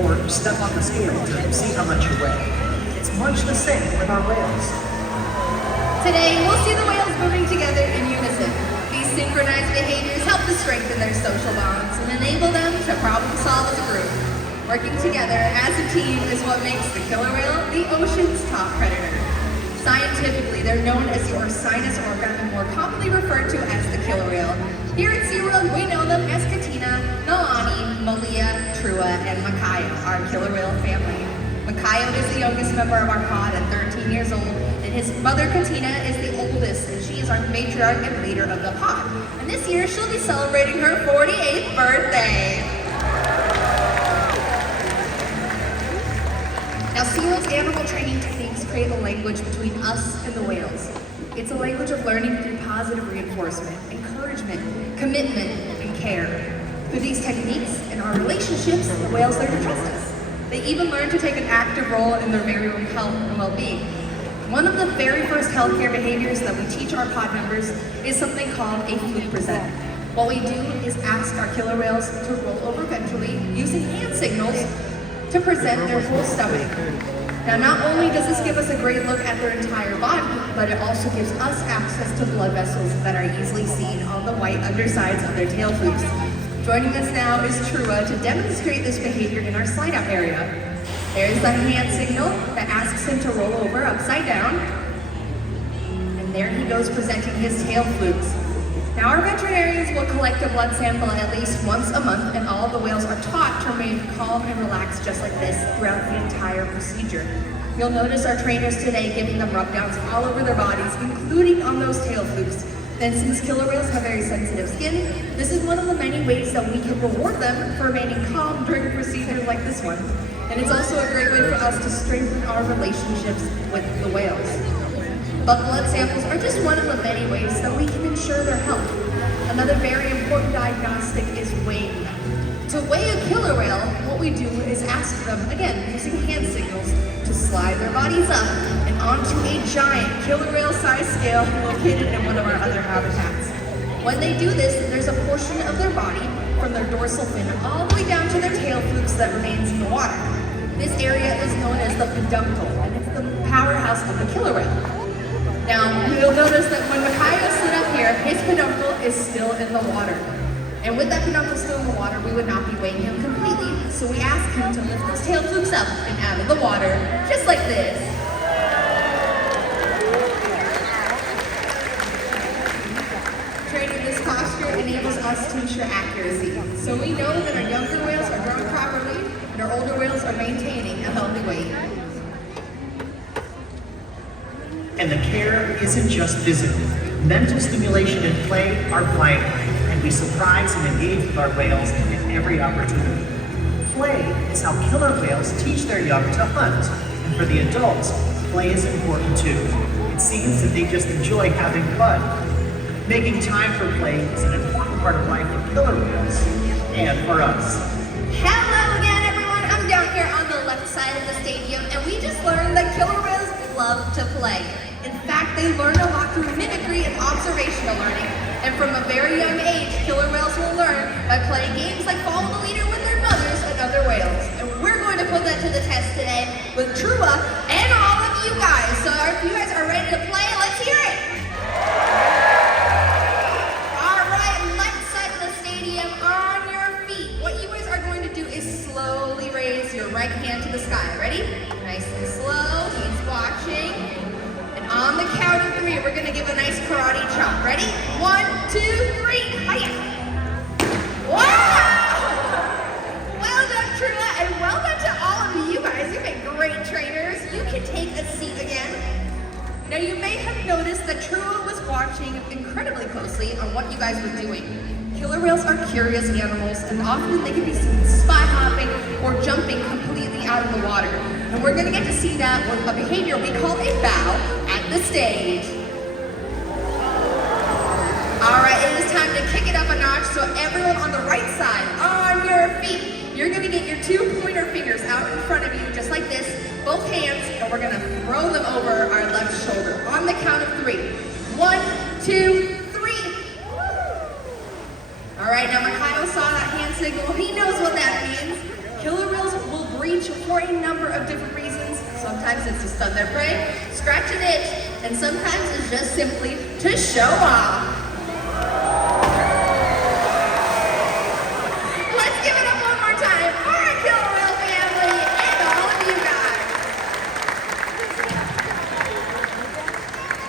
or step on the scale to see how much you weigh. It's much the same with our whales. Today, we'll see the whales moving together in unison. These synchronized behaviors help to strengthen their social bonds and enable them to problem solve as a group. Working together as a team is what makes the killer whale the ocean's top predator. Scientifically, they're known as the Orcinus orca and more commonly referred to as the killer whale. Here at Seaworld, we know them as Katina, Nalani, Malia, Trua, and Makayo, our killer whale family. Makayo is the youngest member of our pod at 13 years old, and his mother Katina is the oldest, and she is our matriarch and leader of the pod. And this year, she'll be celebrating her 48th birthday. Now, Seaworld's animal training techniques create a language between us and the whales. It's a language of learning through positive reinforcement, encouragement, commitment, and care. Through these techniques and our relationships, the whales learn to trust us. They even learn to take an active role in their very own health and well-being. One of the very first healthcare behaviors that we teach our pod members is something called a fluke present. What we do is ask our killer whales to roll over ventrally using hand signals to present their whole stomach. Now, not only does this give us a great look at their entire body, but it also gives us access to blood vessels that are easily seen on the white undersides of their tail flukes. Joining us now is Trua to demonstrate this behavior in our slide out area. There's the hand signal that asks him to roll over upside down. And there he goes presenting his tail flukes. Now our veterinarians will collect a blood sample at least once a month, and all the whales are taught to remain calm and relaxed just like this throughout the entire procedure. You'll notice our trainers today giving them rub-downs all over their bodies, including on those tail flukes. Then since killer whales have very sensitive skin, this is one of the many ways that we can reward them for remaining calm during procedures like this one. And it's also a great way for us to strengthen our relationships with the whales. But blood samples are just one of the many ways that we can ensure their health. Another very important diagnostic is weighing them. To weigh a killer whale, what we do is ask them, again, using hand signals, to slide their bodies up and onto a giant killer whale-sized scale located in one of our other habitats. When they do this, there's a portion of their body, from their dorsal fin all the way down to their tail flukes, that remains in the water. This area is known as the peduncle, and it's the powerhouse of the killer whale. Now, you'll notice that when Makayo stood up here, his peduncle is still in the water. And with that peduncle still in the water, we would not be weighing him completely, so we ask him to lift his tail flukes up and out of the water, just like this. Training this posture enables us to ensure accuracy, so we know that our younger whales are growing properly and our older whales are maintaining a healthy weight. And the care isn't just physical. Mental stimulation and play are vital, and we surprise and engage with our whales at every opportunity. Play is how killer whales teach their young to hunt, and for the adults, play is important too. It seems that they just enjoy having fun. Making time for play is an important part of life for killer whales, and for us. Hello again, everyone. I'm down here on the left side of the stadium, and we just learned that killer whales love to play. In fact, they learn a lot through mimicry and observational learning. And from a very young age, killer whales will learn by playing games like follow the leader with their mothers and other whales. And we're going to put that to the test today with Trua and all of you guys. So if you guys are ready to play, let's hear it. All right, left side of the stadium, on your feet. What you guys are going to do is slowly raise your right hand to the sky. Ready? Nice and slow. He's watching. On the count of 3, we're going to give a nice karate chop. Ready? 1, 2, 3. Hiya! Wow! Well done, Trua, and well done to all of you guys. You've been great trainers. You can take a seat again. Now, you may have noticed that Trua was watching incredibly closely on what you guys were doing. Killer whales are curious animals, and often they can be seen spy hopping or jumping completely out of the water. And we're going to get to see that with a behavior we call a bow at the stage. All right, it is time to kick it up a notch, so everyone on the right side, on your feet, you're going to get your 2 pointer fingers out in front of you, just like this, both hands, and we're going to throw them over our left shoulder. On the count of 3. 1, 2, 3. All right, now Makayo saw that hand signal. He knows what that means. Killer whales will beach for a number of different reasons. Sometimes it's to stun their prey, scratch an itch, and sometimes it's just simply to show off. Let's give it up one more time for our killer whale family and all of you guys.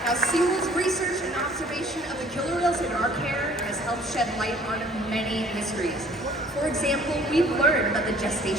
Now, Seaworld's research and observation of the killer whales in our care has helped shed light on many mysteries. For example, we've learned about the gestation